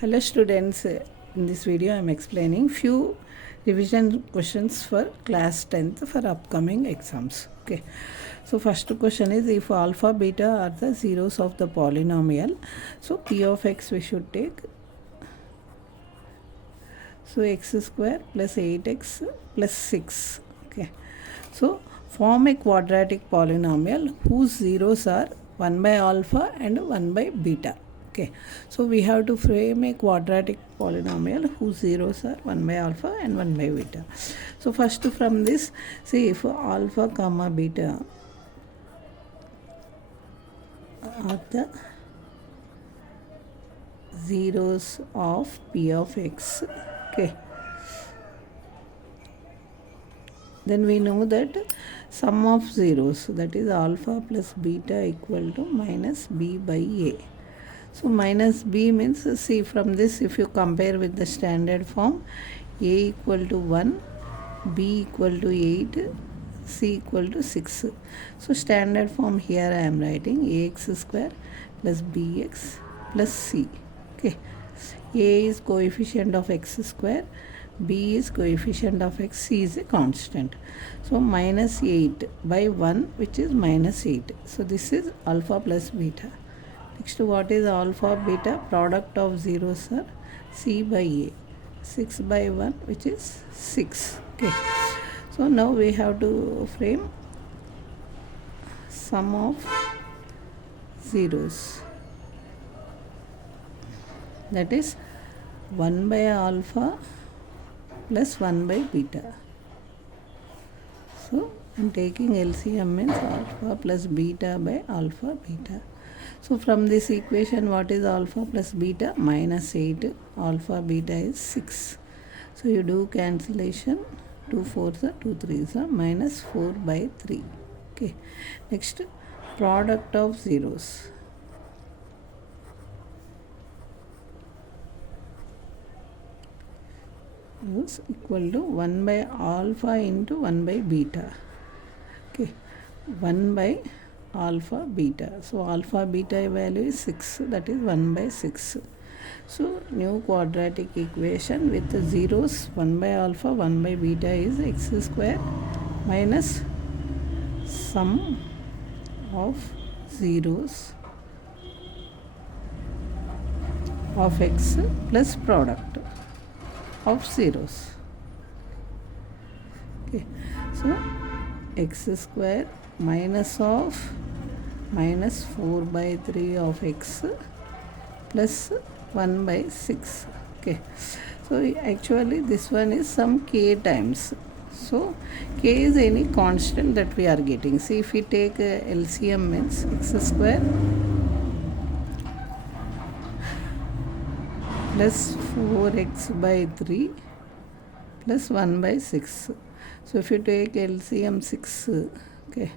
Hello students, in this video I am explaining few revision questions for class 10th for upcoming exams. Okay, so first question is, if alpha beta are the zeros of the polynomial, so p of x we should take, so x square plus 8x plus 6. Okay, so form a quadratic polynomial whose zeros are 1 by alpha and 1 by beta. Okay, so we have to frame a quadratic polynomial whose zeros are 1 by alpha and 1 by beta. So first from this, see, if alpha comma beta are the zeros of p of x, okay, then we know that sum of zeros, that is alpha plus beta, equal to minus b by a. So minus b means, see, from this if you compare with the standard form, a equal to 1, b equal to 8, c equal to 6. So standard form here I am writing ax square plus bx plus c. Okay, a is coefficient of x square, b is coefficient of x, c is a constant. So minus 8 by 1, which is minus 8. So this is alpha plus beta. Next, what is alpha beta? Product of zeros are c by a. 6 by 1, which is 6. Okay, so now we have to frame sum of zeros, that is 1 by alpha plus 1 by beta. So I am taking LCM, means alpha plus beta by alpha beta. So from this equation, what is alpha plus beta? Minus 8. Alpha beta is 6. So you do cancellation. 2 4s are 2 3s are minus 4 by 3. Okay. Next, product of zeros. Is equal to 1 by alpha into 1 by beta. Okay. 1 by alpha beta. So alpha beta value is 6, that is 1 by 6. So new quadratic equation with the zeros 1 by alpha 1 by beta is x square minus sum of zeros of x plus product of zeros. Okay, so x square minus of minus 4 by 3 of x plus 1 by 6. Okay, so actually this one is some k times. So k is any constant that we are getting. See, if we take LCM, means x square plus 4x by 3 plus 1 by 6. So if you take LCM 6, okay,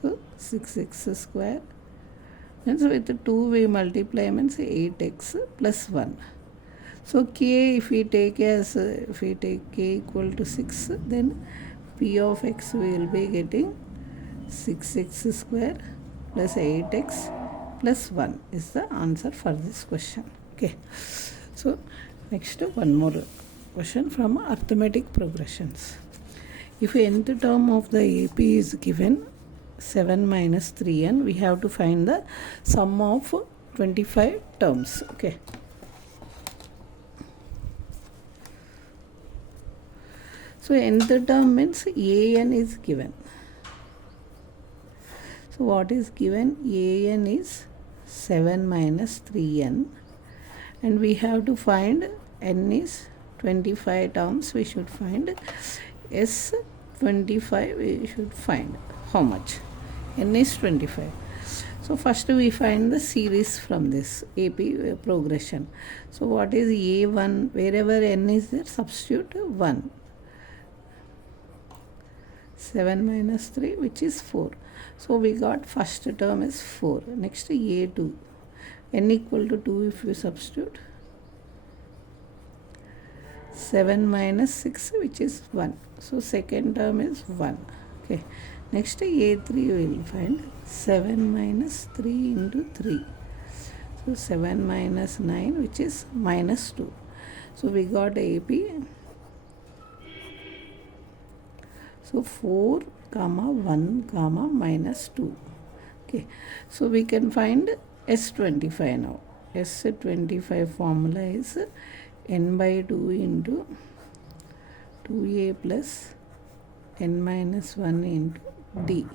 so 6x square means with 2 we multiply, means 8x plus 1. So k, if we take k equal to 6, then p of x we will be getting 6x square plus 8x plus 1 is the answer for this question. Okay, so next one more question from arithmetic progressions. If nth term of the AP is given 7 minus 3n, we have to find the sum of 25 terms. Okay, so nth term means an is given. So what is given? An is 7 minus 3n, and we have to find n is 25 terms. We should find s 25. We should find how much? N is 25. So first we find the series from this AP progression. So what is A1? Wherever n is there, substitute 1. 7 minus 3, which is 4. So we got first term is 4. Next A2. N equal to 2, if you substitute 7 minus 6, which is 1. So second term is 1. Okay. Next A3 we will find 7 minus 3 into 3. So 7 minus 9, which is minus 2. So we got AP. So 4 comma 1 comma minus 2. Okay, so we can find S25 now. S25 formula is n by 2 into 2a plus n minus 1 into d.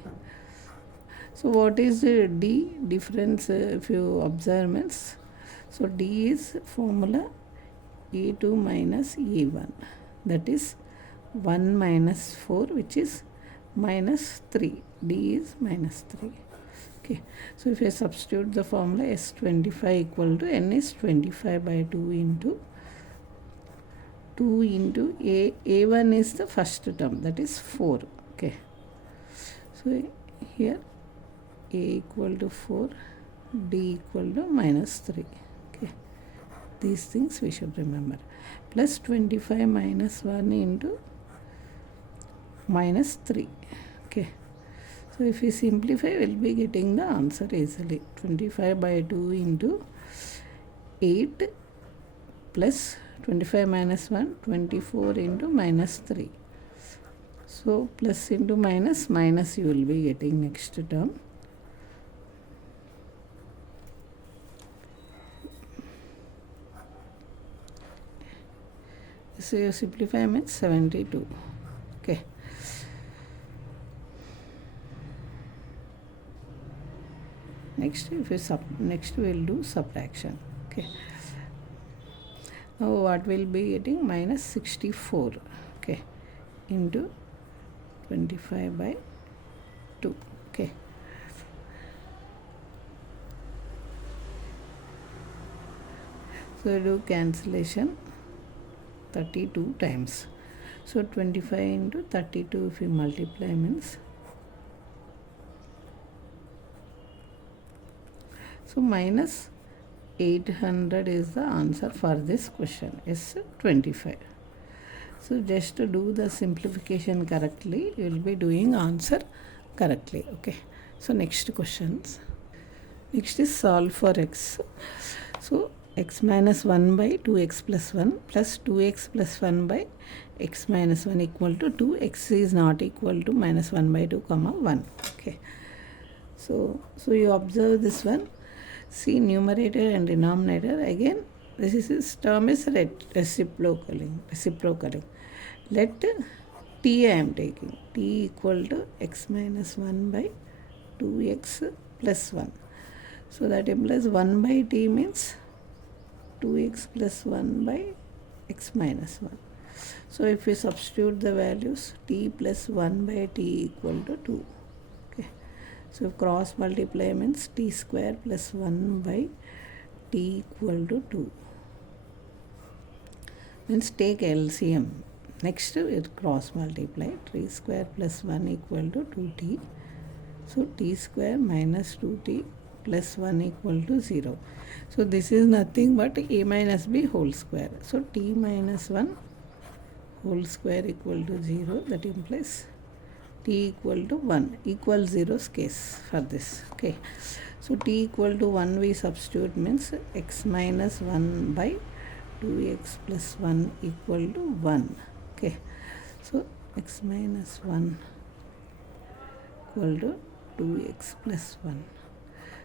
So what is the d difference if you observe means? So d is formula a2 minus a1, that is 1 minus 4, which is minus 3. D is minus 3. Okay, so if I substitute the formula S25 equal to n is 25 by 2 into a1 is the first term, that is 4. Okay, so here a equal to 4, d equal to minus 3. Okay, these things we should remember. Plus 25 minus 1 into minus 3. Okay, so if we simplify, we will be getting the answer easily. 25 by 2 into 8 plus 25 minus 1, 24 into minus 3. So plus into minus, minus you will be getting next term. So you simplify means 72. Okay. Next, if we next we will do subtraction. Okay. Now what will be getting? Minus 64. Okay, into 25 by 2. Okay. So do cancellation 32 times. So 25 into 32 if you multiply means, so minus 800 is the answer for this question, S25. So just to do the simplification correctly, you will be doing answer correctly. Okay, so next questions. Next is solve for x. So x minus 1 by 2x plus 1 plus 2x plus 1 by x minus 1 equal to 2. X is not equal to minus 1 by 2 comma 1. Okay, so you observe this one. See, numerator and denominator, again this term is reciprocaling. Let t I am taking, t equal to x minus 1 by 2x plus 1. So that implies 1 by t means 2x plus 1 by x minus 1. So if we substitute the values, t plus 1 by t equal to 2. Okay, so cross multiply means t square plus 1 by t equal to 2. Means take LCM. Next we cross multiply, t square plus 1 equal to 2t. So t square minus 2t plus 1 equal to 0. So this is nothing but a minus b whole square. So t minus 1 whole square equal to 0. That implies t equal to 1. Equal 0's case for this. Okay, so t equal to 1 we substitute means x minus 1 by 2x plus 1 equal to 1. Okay, so x minus 1 equal to 2x plus 1.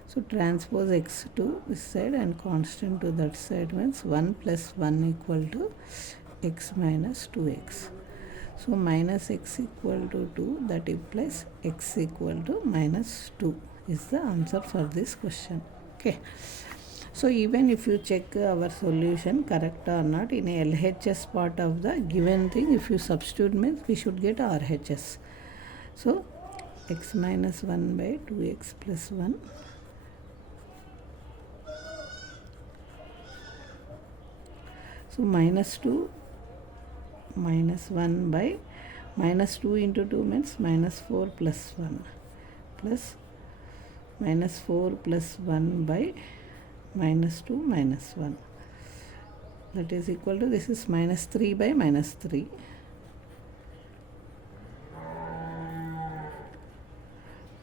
So transpose x to this side and constant to that side means 1 plus 1 equal to x minus 2x. So minus x equal to 2, that implies x equal to minus 2 is the answer for this question. Okay, so even if you check our solution correct or not, in a LHS part of the given thing, if you substitute means we should get RHS. So x minus 1 by 2x plus 1 so minus 2 minus 1 by minus 2 into 2 means minus 4 plus 1 plus minus 4 plus 1 by minus 2 minus 1, that is equal to, this is minus 3 by minus 3.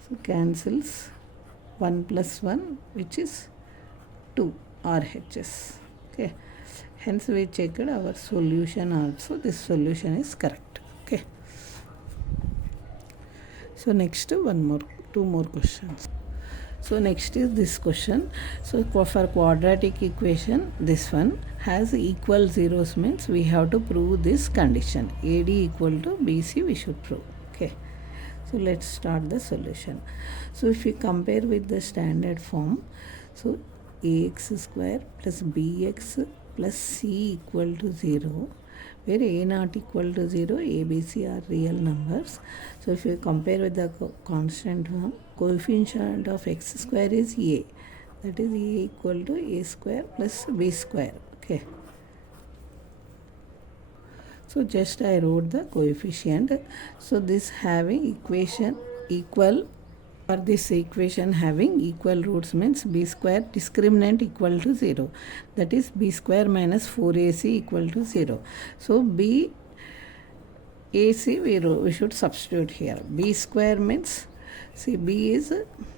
So cancels 1 plus 1, which is 2 RHS. Okay, hence we checked our solution also. This solution is correct. Okay, so next two more questions. So next is this question. So for quadratic equation, this one has equal zeros means we have to prove this condition. AD equal to BC we should prove. Okay, so let's start the solution. So if we compare with the standard form, so ax square plus bx plus c equal to 0, where a not equal to 0, a, b, c are real numbers. So if you compare with the constant form, coefficient of x square is a, that is a equal to a square plus b square. Okay, so just I wrote the coefficient. So this having equation equal, for this equation having equal roots means b square discriminant equal to 0, that is b square minus 4ac equal to 0. So b ac we should substitute here. B square means, see b is,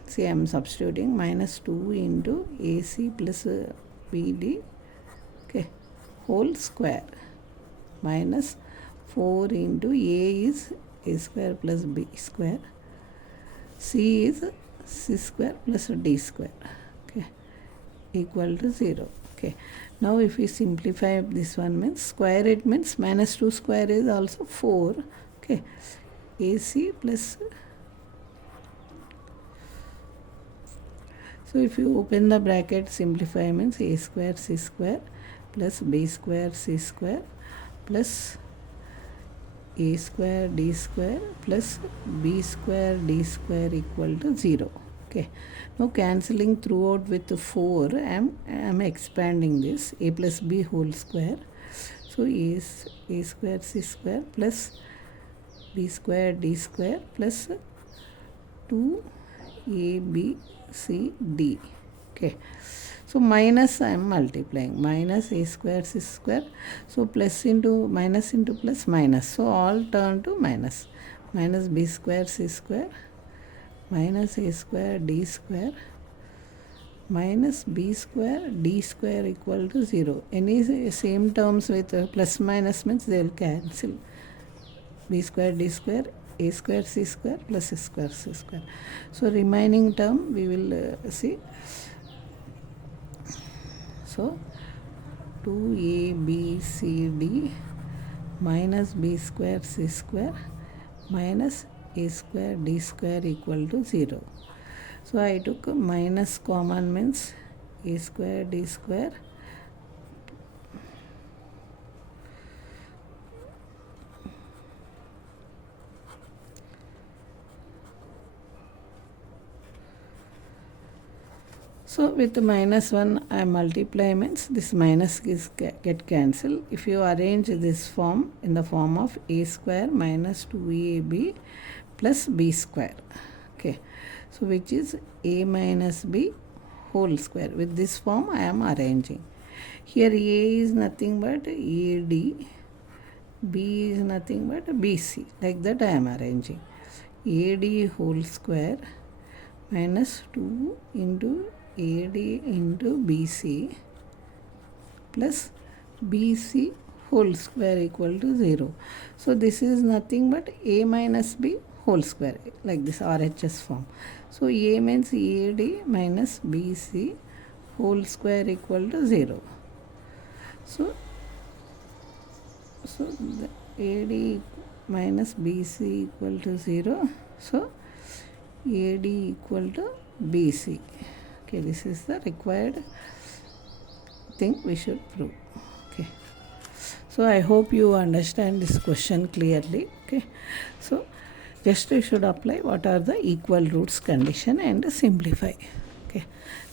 see I am substituting minus 2 into ac plus bd, okay, whole square, minus 4 into a is a square plus b square, c is c square plus d square, okay, equal to 0. Okay, now if we simplify this one means square it means minus 2 square is also 4. Okay, ac plus, so if you open the bracket, simplify means a square c square plus b square c square plus a square d square plus b square d square equal to 0. Okay, now cancelling throughout with 4, I am expanding this, a plus b whole square. So is a square c square plus b square d square plus 2ab c d. Okay, so minus I am multiplying, minus a square c square, so plus into minus into plus minus, so all turn to minus, minus b square c square minus a square d square minus b square d square equal to 0. Any same terms with plus minus means they will cancel. B square d square, a square c square plus a square c square. So remaining term we will see. So 2abcd minus b square c square minus a square d square equal to 0. So I took minus common means a square d square So with the minus 1 I multiply means this minus is get cancelled. If you arrange this form in the form of a square minus 2ab plus b square, okay, so which is a minus b whole square. With this form I am arranging. Here a is nothing but ad, b is nothing but bc, like that I am arranging. Ad whole square minus 2 into AD into BC plus BC whole square equal to 0. So this is nothing but A minus B whole square, like this RHS form. So A means AD minus BC whole square equal to 0. So the AD minus BC equal to 0. So AD equal to BC. Okay, this is the required thing we should prove. Okay, so I hope you understand this question clearly. Okay, so just you should apply what are the equal roots condition and simplify. Okay,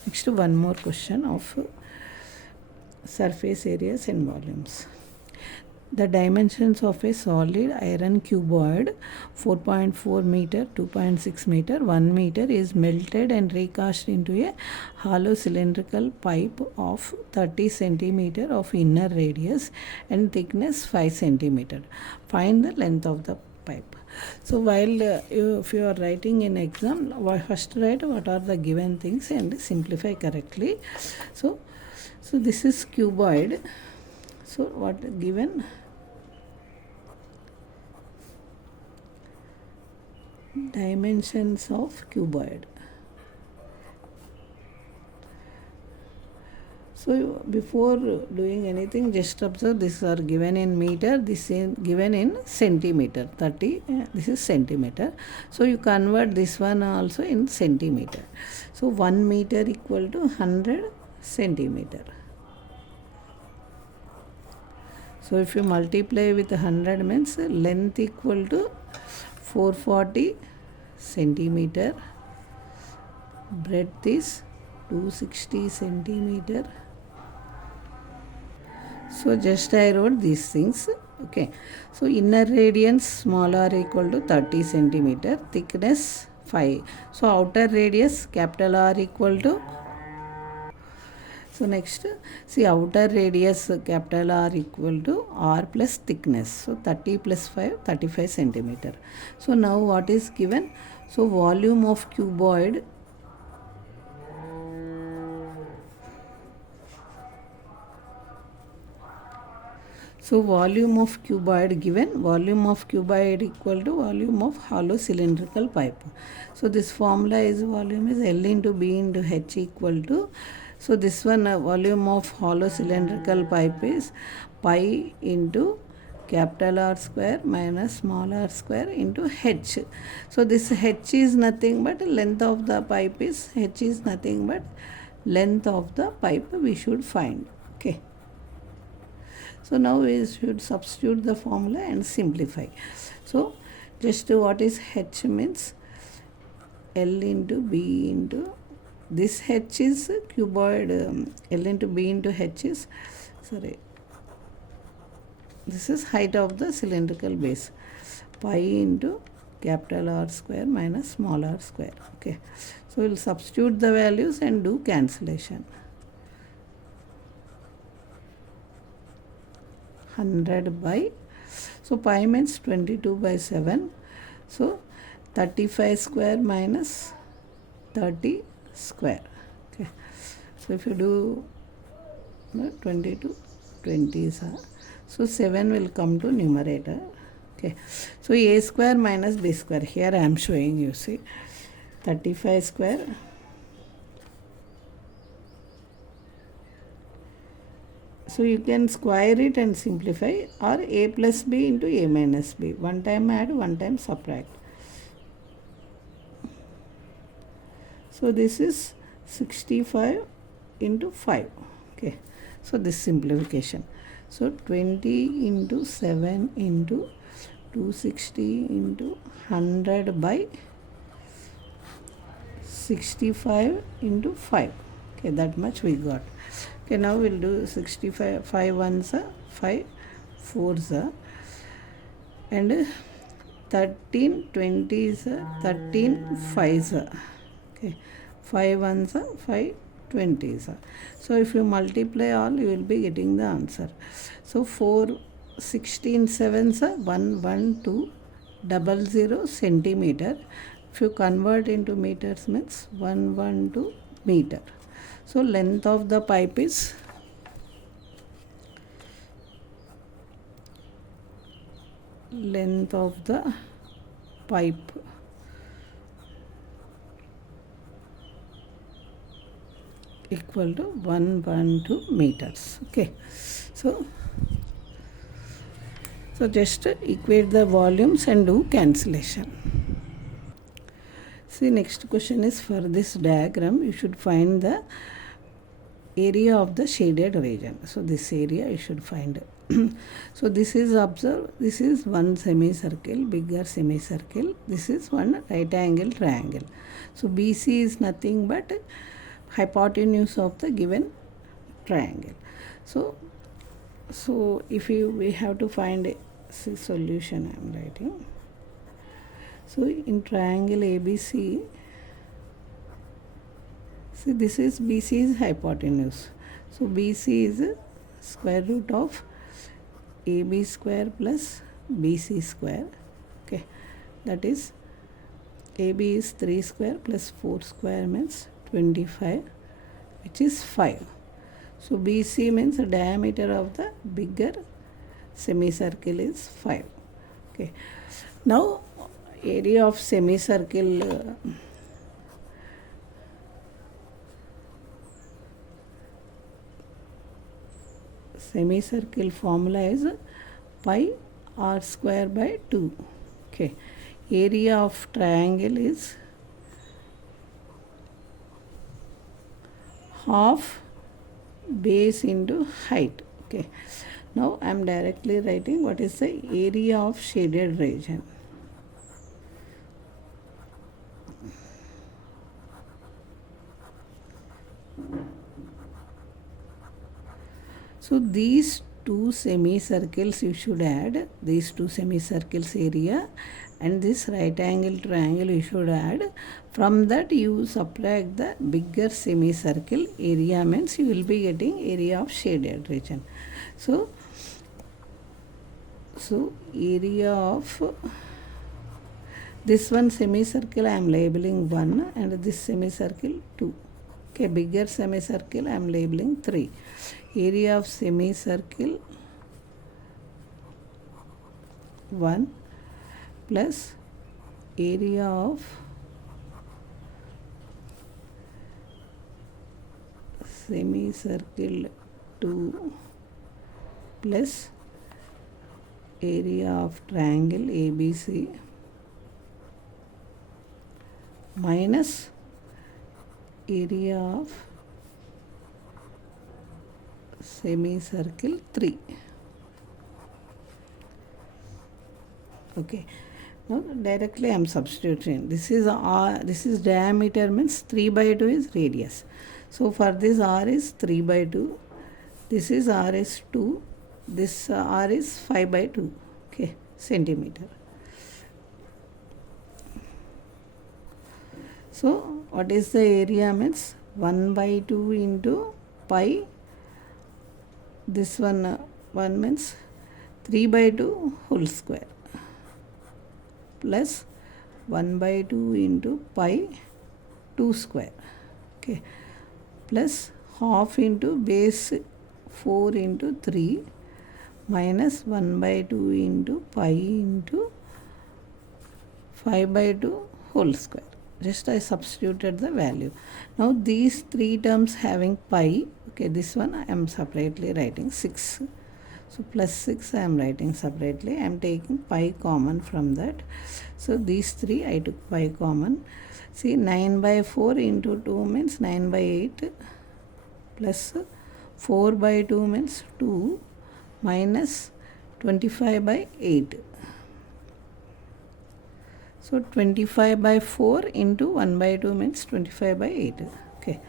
next one more question of surface areas and volumes. The dimensions of a solid iron cuboid 4.4 meter, 2.6 meter, 1 meter is melted and recast into a hollow cylindrical pipe of 30 centimeter of inner radius and thickness 5 centimeter. Find the length of the pipe. So while if you are writing in exam, first write what are the given things and simplify correctly. So this is cuboid. So what given? Dimensions of cuboid. So before doing anything, just observe these are given in meter, this is given in centimeter, 30, this is centimeter. So you convert this one also in centimeter. So 1 meter equal to 100 centimeter. So if you multiply with 100 means length equal to 440 centimeter, breadth is 260 centimeter. So just I wrote these things. Okay. So inner radius small r equal to 30 centimeter, thickness 5. So outer radius capital R equal to. So next, see outer radius capital R equal to R plus thickness. So 30 plus 5, 35 centimeter. So now what is given? So volume of cuboid. So volume of cuboid given, volume of cuboid equal to volume of hollow cylindrical pipe. So this formula is volume is L into B into H equal to, so this one volume of hollow cylindrical pipe is pi into capital R square minus small r square into H. So this H is nothing but length of the pipe is, H is nothing but length of the pipe we should find. Okay. So now we should substitute the formula and simplify. So just what is H means L into B into, this H is cuboid, L into B into H is, sorry, this is height of the cylindrical base, pi into capital R square minus small r square. Okay. So we will substitute the values and do cancellation. 100 by, so pi means 22 by 7. So 35 square minus 30 square. Okay. So if you do 22, 20 is, so 7 will come to numerator. Okay. So a square minus b square. Here I am showing you, see, 35 square. So you can square it and simplify, or a plus b into a minus b. One time add, one time subtract. So this is 65 into 5. Okay. So this simplification. So 20 into 7 into 260 into 100 by 65 into 5. Okay, that much we got. Okay, now we'll do 65, 5 ones, 5 fours, and 13 20s, 13 fives. Okay, 5 ones, 5 20s. So if you multiply all, you will be getting the answer. So 4 16 sevens, 11200 centimeter. If you convert into meters means 112 meter. So length of the pipe is equal to 112 meters. Okay. So just equate the volumes and do cancellation. See, next question is, for this diagram you should find the area of the shaded region. So this area you should find. So this is, observe, this is one semicircle, bigger semicircle. This is one right angle triangle. So BC is nothing but hypotenuse of the given triangle. So if we have to find a solution, I am writing. So in triangle ABC, see, this is BC is hypotenuse. So BC is square root of AB square plus BC square. Okay, that is AB is 3 square plus 4 square means 25, which is 5. So BC means the diameter of the bigger semicircle is 5. Okay, now area of semicircle semicircle formula is pi r square by 2. Okay, area of triangle is half base into height. Okay, now I am directly writing what is the area of shaded region. So these two semicircles you should add, these two semicircles area and this right angle triangle you should add. From that you subtract the bigger semicircle area, means you will be getting area of shaded region. So area of this one semicircle I am labeling 1 and this semicircle 2. Okay, bigger semicircle I am labeling 3. Area of semicircle 1 plus area of semicircle 2 plus area of triangle ABC minus area of semicircle 3. Okay, now directly I am substituting. This is R, this is diameter means 3 by 2 is radius. So for this R is 3 by 2, this is R is 2, this R is 5 by 2, okay, centimeter. So what is the area means 1 by 2 into pi, this one 1 means 3 by 2 whole square plus 1 by 2 into pi 2 square, okay, plus half into base 4 into 3 minus 1 by 2 into pi into 5 by 2 whole square. Just I substituted the value. Now these three terms having pi, okay, this one I am separately writing 6. So plus 6 I am writing separately. I am taking pi common from that. So these three I took pi common. See, 9 by 4 into 2 means 9 by 8 plus 4 by 2 means 2 minus 25 by 8. So 25 by 4 into 1 by 2 means 25 by 8. Okay.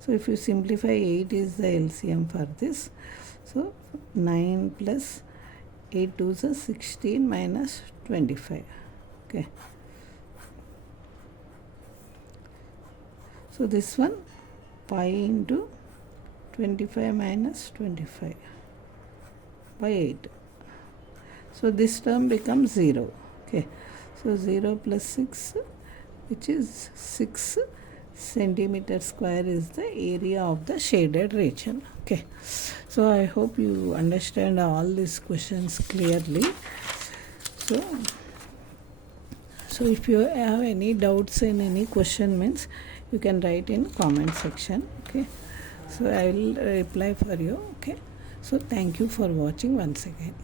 So if you simplify, 8 is the LCM for this. So 9 plus 8 to the 16 minus 25. Okay. So this one pi into 25 minus 25 by 8. So this term becomes 0. Okay. So 0 plus 6, which is 6 centimeter square, is the area of the shaded region. Okay. So I hope you understand all these questions clearly. So if you have any doubts in any question, means you can write in comment section. Okay. So I will reply for you. Okay. So thank you for watching once again.